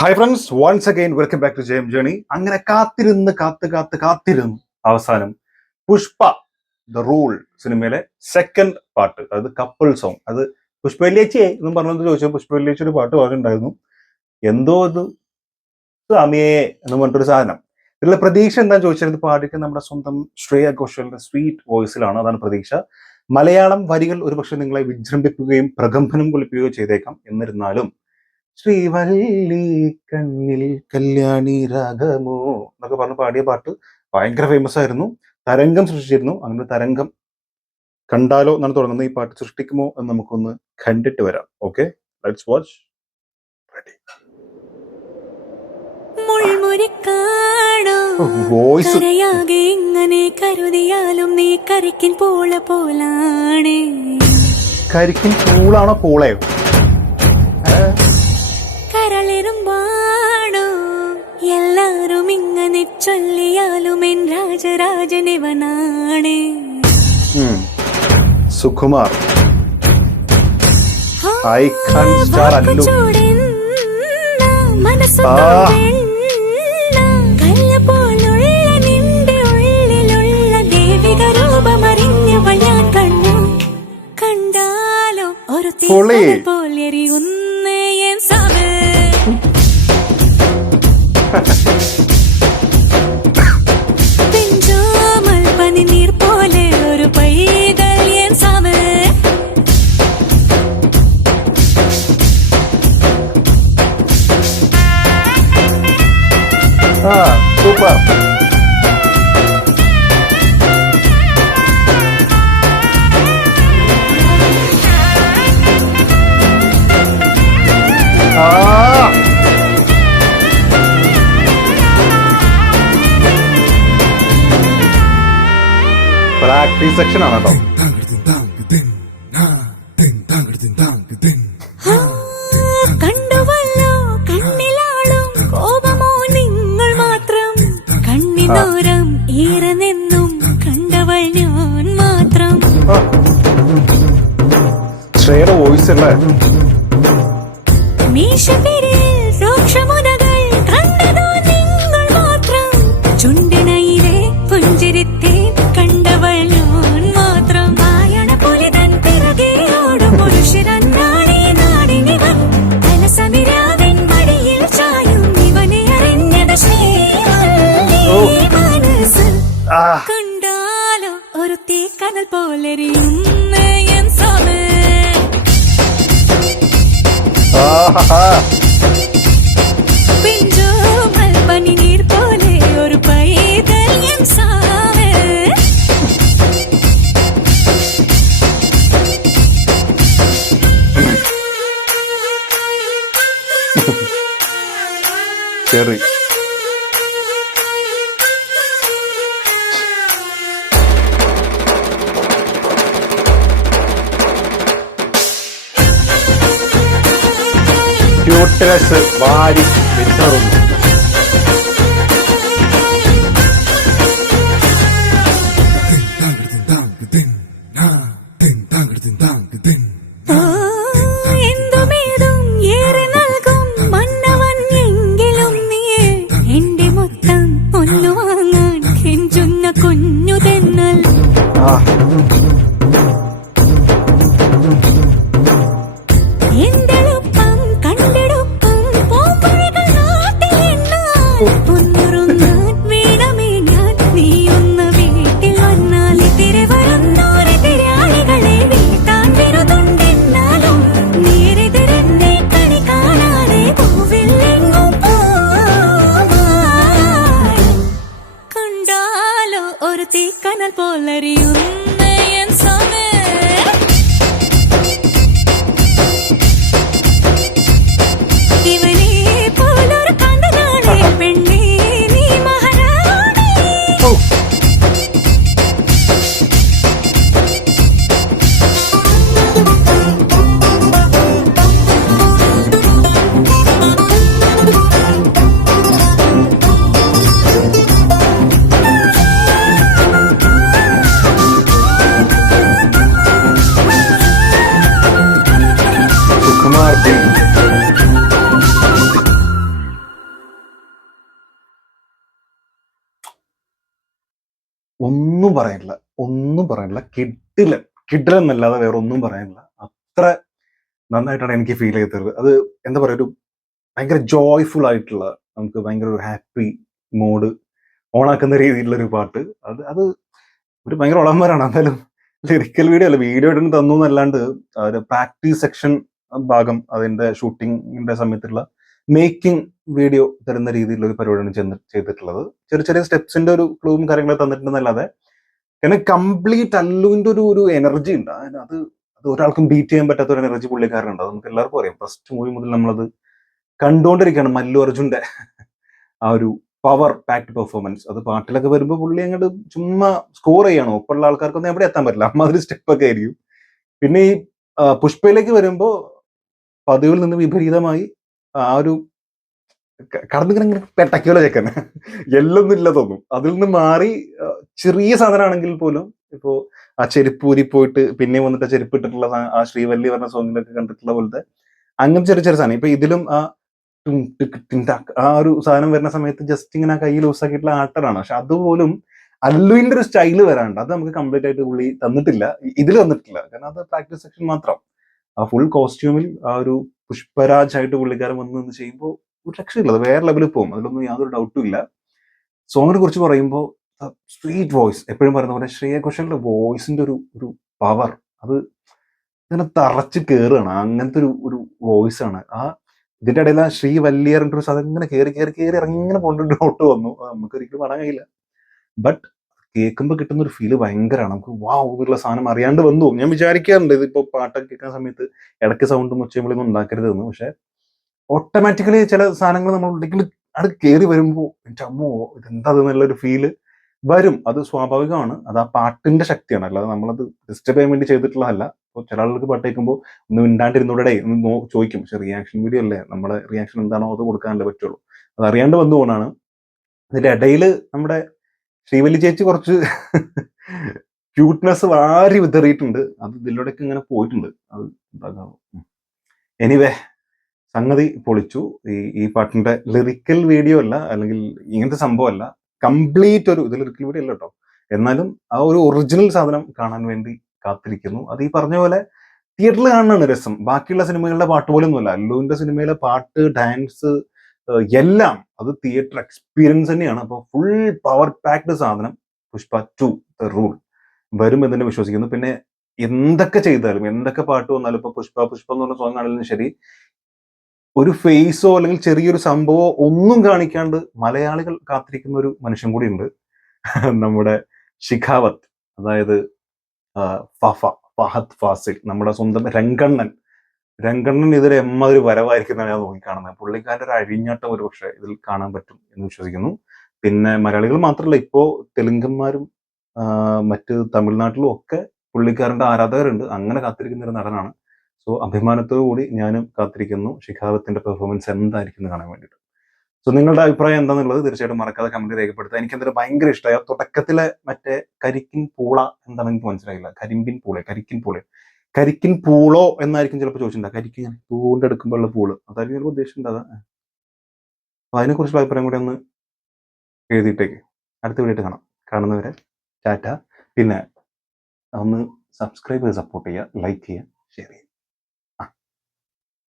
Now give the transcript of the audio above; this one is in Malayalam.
Hi friends, once again welcome back to Jaime journey. അങ്ങനെ കാത്തിരുന്നു അവസാനം പുഷ്പ ദ റൂൾ സിനിമയിലെ സെക്കൻഡ് പാർട്ട്, അതായത് കപ്പിൾ സോങ്. അത് പുഷ്പല്ലേച്ചിയെ എന്നും പറഞ്ഞത് ചോദിച്ചാൽ പുഷ്പല്ലേച്ചി ഒരു പാട്ട് പറഞ്ഞിട്ടുണ്ടായിരുന്നു, എന്തോ ഇത് അമിയേ എന്ന് പറഞ്ഞിട്ടൊരു സാധനം. ഇതിലുള്ള പ്രതീക്ഷ എന്താണെന്ന് ചോദിച്ചാൽ ഇത് പാടിയിട്ട് നമ്മുടെ സ്വന്തം ശ്രേയ ഘോഷാലിന്റെ സ്വീറ്റ് വോയിസിലാണ്. അതാണ് പ്രതീക്ഷ. മലയാളം വരികൾ ഒരുപക്ഷെ നിങ്ങളെ വിജൃംഭിക്കുകയും പ്രകമ്പനം കൊള്ളിക്കുകയോ ചെയ്തേക്കാം. എന്നിരുന്നാലും ശ്രീവല്ലി കണ്ണിൽ കല്യാണി രാഗമോ എന്നൊക്കെ പറഞ്ഞ് പാടിയ പാട്ട് ഭയങ്കര ഫേമസ് ആയിരുന്നു, തരംഗം സൃഷ്ടിച്ചിരുന്നു. അങ്ങനെ തരംഗം കണ്ടാലോ എന്നാണ് തുടങ്ങുന്നത്. ഈ പാട്ട് സൃഷ്ടിക്കുമോ എന്ന് നമുക്കൊന്ന് കണ്ടിട്ട് വരാം. Okay, let's watch. വോയിസ് ഇങ്ങനെ കരുതിയാലും നീ കരിക്കിൻ പോള പോലാണ്. കരിക്കിൻ പൂളാണോ പോളയോ? കരളിരുമ്പാണോ എല്ലാരും ഇങ്ങനെ ചൊല്ലിയാലും എൻ രാജരാജനിവനാണ്. Sukumar icon star Allu. കണ്ടാലോ ഒരു പോലെറിയുന്നേ എൻ സമ പിഞ്ചോമൽ പനിനീർ പോലെ ഒരു പൈതൽ എൻ സമ. സൂപ്പർ. പ്രാക്ടീസ് സെക്ഷൻ ആണ് കേട്ടോ. കണ്ടുവല്ലോ കണ്ണിലാളും കോപമോ നിങ്ങൾ മാത്രം, കണ്ണിനോരം ഈറനെന്നും കണ്ടവൾ ഞാൻ മാത്രം. ശ്രേയയുടെ വോയിസ് അല്ലേ? മീശപ്പെരിൽ രോക്ഷമുനകൾ കണ്ടതോ നിങ്ങൾ മാത്രം, ചുണ്ടിനയിലെ പുഞ്ചിരിത്തെ കണ്ടവൾ ഞാൻ മാത്രം. വായണ പോലെ തൻ പിറകെ ഓടും പുരുഷരന്നാണേ നാടിനിവൻ, അലസമിരാവൻ മടിയിൽ ചായും ഇവനെ അറിഞ്ഞത് മനസ്സ്. കണ്ടാലോ ഒരു തീക്കനൽ പോലെറിയുന്ന എൻ സമ. പിഞ്ചോമൽ പനിനീർ പോലെ ഒരു പൈതൽ എൻ സാമ. ശരി. ക്യൂട്ട്നെസ് വാരി വിതറുന്നു. എന്തുമേതും ഏറെ നൽകും മന്നവൻ എങ്കിലും നീയെ, എന്റെ മൊത്തം ഒന്നു വാങ്ങാൻ കെഞ്ചുന്ന കുഞ്ഞു തെന്നൽ. എന്തെളുപ്പം കണ്ടെടുപ്പം പോംവഴികൾ നാട്ടിലെ ഒന്നും പറയാനില്ല, ഒന്നും പറയാനില്ല. കിഡിലൻ എന്നല്ലാതെ വേറെ ഒന്നും പറയാനില്ല. അത്ര നന്നായിട്ടാണ് എനിക്ക് ഫീൽ ചെയ്തത്. അത് എന്താ പറയുക, ഒരു ഭയങ്കര ജോയ്ഫുൾ ആയിട്ടുള്ള, നമുക്ക് ഭയങ്കര ഒരു ഹാപ്പി മൂഡ് ഓണാക്കുന്ന രീതിയിലുള്ള ഒരു പാട്ട്. അത് അത് ഒരു ഭയങ്കര ഉളന്മാരാണ്. എന്തായാലും ലിറിക്കൽ വീഡിയോ അല്ല, വീഡിയോ ഇടുന്ന തന്നു എന്നല്ലാണ്ട് ഒരു പ്രാക്ടീസ് സെക്ഷൻ ഭാഗം, അതിന്റെ ഷൂട്ടിങ്ങിന്റെ സമയത്തുള്ള മേക്കിംഗ് വീഡിയോ തരുന്ന രീതിയിലുള്ള ഒരു പരിപാടിയാണ് ചെയ്തിട്ടുള്ളത്. ചെറിയ ചെറിയ സ്റ്റെപ്സിന്റെ ഒരു ക്ലൂവും കാര്യങ്ങളൊക്കെ തന്നിട്ടുണ്ടെന്നല്ലാതെ കാരണം കംപ്ലീറ്റ് അല്ലുവിന്റെ ഒരു എനർജി ഉണ്ട്. അത് അത് ഒരാൾക്കും ബീറ്റ് ചെയ്യാൻ പറ്റാത്ത ഒരു എനർജി പുള്ളിക്കാരനുണ്ട്. അത് നമുക്ക് എല്ലാവർക്കും അറിയാം. ഫസ്റ്റ് മൂവി മുതൽ നമ്മളത് കണ്ടുകൊണ്ടിരിക്കുകയാണ്. മല്ലു അർജുന്റെ ആ ഒരു പവർ പാക്ട് പെർഫോമൻസ്. അത് പാട്ടിലൊക്കെ വരുമ്പോൾ പുള്ളി അങ്ങോട്ട് ചുമ്മാ സ്കോർ ചെയ്യണം. ഒപ്പമുള്ള ആൾക്കാർക്കൊന്നും എവിടെ എത്താൻ പറ്റില്ല. അമ്മാതിരി സ്റ്റെപ്പൊക്കെ ആയിരിക്കും. പിന്നെ ഈ പുഷ്പയിലേക്ക് വരുമ്പോൾ പതിവിൽ നിന്ന് വിപരീതമായി ആ ഒരു കടന്നിങ്ങനെ പെട്ടക്കോല ചെക്കൻ എല്ലൊന്നും ഇല്ല തോന്നും. അതിൽ നിന്ന് മാറി ചെറിയ സാധനമാണെങ്കിൽ പോലും ഇപ്പോ ആ ചെരുപ്പ് ഊരി പോയിട്ട് പിന്നെ വന്നിട്ട് ചെരുപ്പ് ഇട്ടിട്ടുള്ള ആ ശ്രീവല്ലി പറഞ്ഞ സോങ്ങിലൊക്കെ കണ്ടിട്ടുള്ള പോലത്തെ അങ്ങനത്തെ ചെറിയ ചെറിയ സാധനം. ഇപ്പൊ ഇതിലും ആ ടും ടിക്ക് ടിൻ ടാക്ക് ആ ഒരു സാധനം വരുന്ന സമയത്ത് ജസ്റ്റ് ഇങ്ങനെ ആ കൈ ലൂസാക്കിയിട്ടുള്ള ആട്ടറാണ്. പക്ഷെ അതുപോലും അല്ലുവിന്റെ ഒരു സ്റ്റൈല് വരാണ്ട് അത് നമുക്ക് കംപ്ലീറ്റ് ആയിട്ട് പുള്ളി തന്നിട്ടില്ല, ഇതിൽ തന്നിട്ടില്ല. കാരണം അത് പ്രാക്ടീസ് സെക്ഷൻ മാത്രം. ആ ഫുൾ കോസ്റ്റ്യൂമിൽ ആ ഒരു പുഷ്പരാജ് ആയിട്ട് പുള്ളിക്കാരൻ വന്ന് നിന്ന് ചെയ്യുമ്പോൾ ഒരു രക്ഷയില്ല. അത് വേറെ ലെവലിൽ പോകും, അതിലൊന്നും യാതൊരു ഡൗട്ടും ഇല്ല. സോങ്ങിനെ കുറിച്ച് പറയുമ്പോൾ സ്വീറ്റ് വോയിസ്, എപ്പോഴും പറയുന്ന പോലെ ശ്രേയ ഘോഷാലിന്റെ വോയിസിന്റെ ഒരു പവർ, അത് ഇങ്ങനെ തറച്ച് കയറുകയാണ്. അങ്ങനത്തെ ഒരു വോയിസ് ആണ്. ആ ഇതിന്റെ ഇടയിൽ ആ ശ്രീ വല്ലിയറിന്റെ ഒരു സാധനം ഇങ്ങനെ കയറി കയറി കയറി ഇറങ്ങി ഇങ്ങനെ പോയിട്ട് നോട്ട് വന്നു. അത് നമുക്ക് ഒരിക്കലും പറയാൻ കഴിയില്ല. ബട്ട് കേൾക്കുമ്പോൾ കിട്ടുന്ന ഒരു ഫീല് ഭയങ്കരമാണ്. നമുക്ക് വാവ് എന്നുള്ള സാധനം അറിയാണ്ട് വന്നു. ഞാൻ വിചാരിക്കാറുണ്ട് ഇതിപ്പോ പാട്ടൊക്കെ കേൾക്കുന്ന സമയത്ത് ഇടയ്ക്ക് സൗണ്ടും ഒച്ചയുമ്പോഴൊന്നും ഉണ്ടാക്കരുത് എന്ന്. പക്ഷെ ഓട്ടോമാറ്റിക്കലി ചില സാധനങ്ങൾ നമ്മൾ ഉണ്ടെങ്കിൽ അത് കയറി വരുമ്പോൾ എൻ്റെ അമ്മോ ഇതെന്താ എന്നുള്ളൊരു ഫീല് വരും. അത് സ്വാഭാവികമാണ്. അത് ആ പാട്ടിന്റെ ശക്തിയാണ്, അല്ലാതെ നമ്മളത് ഡിസ്റ്റർബ് ചെയ്യാൻ വേണ്ടി ചെയ്തിട്ടുള്ളതല്ല. ഇപ്പോൾ ചില ആളുകൾക്ക് പാട്ട് കേൾക്കുമ്പോൾ ഒന്ന് മിണ്ടാണ്ടിരുന്നൂടെ ഒന്ന് ചോദിക്കും. പക്ഷെ റിയാക്ഷൻ വീഡിയോ അല്ലേ, നമ്മുടെ റിയാക്ഷൻ എന്താണോ അത് കൊടുക്കാനല്ലേ പറ്റുള്ളൂ. അത് അറിയാണ്ട് വന്നു പോകണാണ്. ഇതിന്റെ ഇടയിൽ നമ്മുടെ ശ്രീവല്ലി ചേച്ചി കുറച്ച് ക്യൂട്ട്നെസ് വാരി വിതറിയിട്ടുണ്ട്. അത് ഇതിലൂടെയൊക്കെ ഇങ്ങനെ പോയിട്ടുണ്ട്. അത് എന്താകാം. എനിവേ, സംഗതി പൊളിച്ചു. ഈ പാട്ടിന്റെ ലിറിക്കൽ വീഡിയോ അല്ല, അല്ലെങ്കിൽ ഇങ്ങനത്തെ സംഭവമല്ല, കംപ്ലീറ്റ് ഒരു ഇത് ലിറിക്കൽ വീഡിയോ അല്ല കേട്ടോ. എന്നാലും ആ ഒരു ഒറിജിനൽ സാധനം കാണാൻ വേണ്ടി കാത്തിരിക്കുന്നു. അത് ഈ പറഞ്ഞ പോലെ തിയേറ്ററിൽ കാണുന്നതാണ് രസം. ബാക്കിയുള്ള സിനിമകളുടെ പാട്ട് പോലൊന്നുമല്ല. അല്ലുവിന്റെ സിനിമയിലെ പാട്ട്, ഡാൻസ്, എല്ലാം അത് തിയേറ്റർ എക്സ്പീരിയൻസ് തന്നെയാണ്. അപ്പോൾ ഫുൾ പവർ പാക്ഡ് സാധനം പുഷ്പ 2 ദ റൂൾ വരും എന്ന് തന്നെ വിശ്വസിക്കുന്നു. പിന്നെ എന്തൊക്കെ ചെയ്താലും, എന്തൊക്കെ പാട്ട് വന്നാലും, ഇപ്പൊ പുഷ്പ എന്ന് പറഞ്ഞ സോങ് ആണെങ്കിലും ശരി, ഒരു ഫേസോ അല്ലെങ്കിൽ ചെറിയൊരു സംഭവമോ ഒന്നും കാണിക്കാണ്ട് മലയാളികൾ കാത്തിരിക്കുന്ന ഒരു മനുഷ്യൻ കൂടി ഉണ്ട്. നമ്മുടെ ഷിഖാവത്ത്, അതായത് ഫഹദ് ഫാസിൽ, നമ്മുടെ സ്വന്തം രംഗണ്ണൻ ഇതൊരു എമ്മാതിരി വരവായിരിക്കുന്നതാണ് ഞാൻ നോക്കിക്കാണുന്നത്. പുള്ളിക്കാരുടെ ഒരു അഴിഞ്ഞാട്ടം ഒരു പക്ഷേ ഇതിൽ കാണാൻ പറ്റും എന്ന് വിശ്വസിക്കുന്നു. പിന്നെ മലയാളികൾ മാത്രമല്ല, ഇപ്പോ തെലുങ്കന്മാരും മറ്റ് തമിഴ്നാട്ടിലും ഒക്കെ പുള്ളിക്കാരന്റെ ആരാധകരുണ്ട്. അങ്ങനെ കാത്തിരിക്കുന്ന ഒരു നടനാണ്. സോ അഭിമാനത്തോടു കൂടി ഞാനും കാത്തിരിക്കുന്നു ഷിഖാവത്തിന്റെ പെർഫോമൻസ് എന്തായിരിക്കും എന്ന് കാണാൻ വേണ്ടിയിട്ട്. സോ നിങ്ങളുടെ അഭിപ്രായം എന്താണെന്നുള്ളത് തീർച്ചയായിട്ടും മറക്കാതെ കമന്റ് രേഖപ്പെടുത്തുക. എനിക്ക് എന്തായാലും ഭയങ്കര ഇഷ്ടമായി. തുടക്കത്തിലെ മറ്റേ കരിക്കിൻ പൂള എന്താണെന്ന് എനിക്ക് മനസ്സിലായില്ല. കരിക്കിൻ പൂളോ എന്നായിരിക്കും ചിലപ്പോൾ ചോദിച്ചിട്ടുണ്ടാകുക. കരിക്കിൻ പൂവിന്റെ എടുക്കുമ്പോഴുള്ള പൂള്, അതായിരിക്കും ചിലപ്പോൾ ഉദ്ദേശിച്ചിട്ടുണ്ടാകുക. അപ്പൊ അതിനെക്കുറിച്ചുള്ള അഭിപ്രായം കൂടി ഒന്ന് എഴുതിയിട്ടേക്ക്. അടുത്ത വീഡിയോ കാണാം. കാണുന്നവരെ ടാറ്റ. പിന്നെ ഒന്ന് സബ്സ്ക്രൈബ് ചെയ്ത് സപ്പോർട്ട് ചെയ്യുക, ലൈക്ക് ചെയ്യുക, ഷെയർ ചെയ്യുക.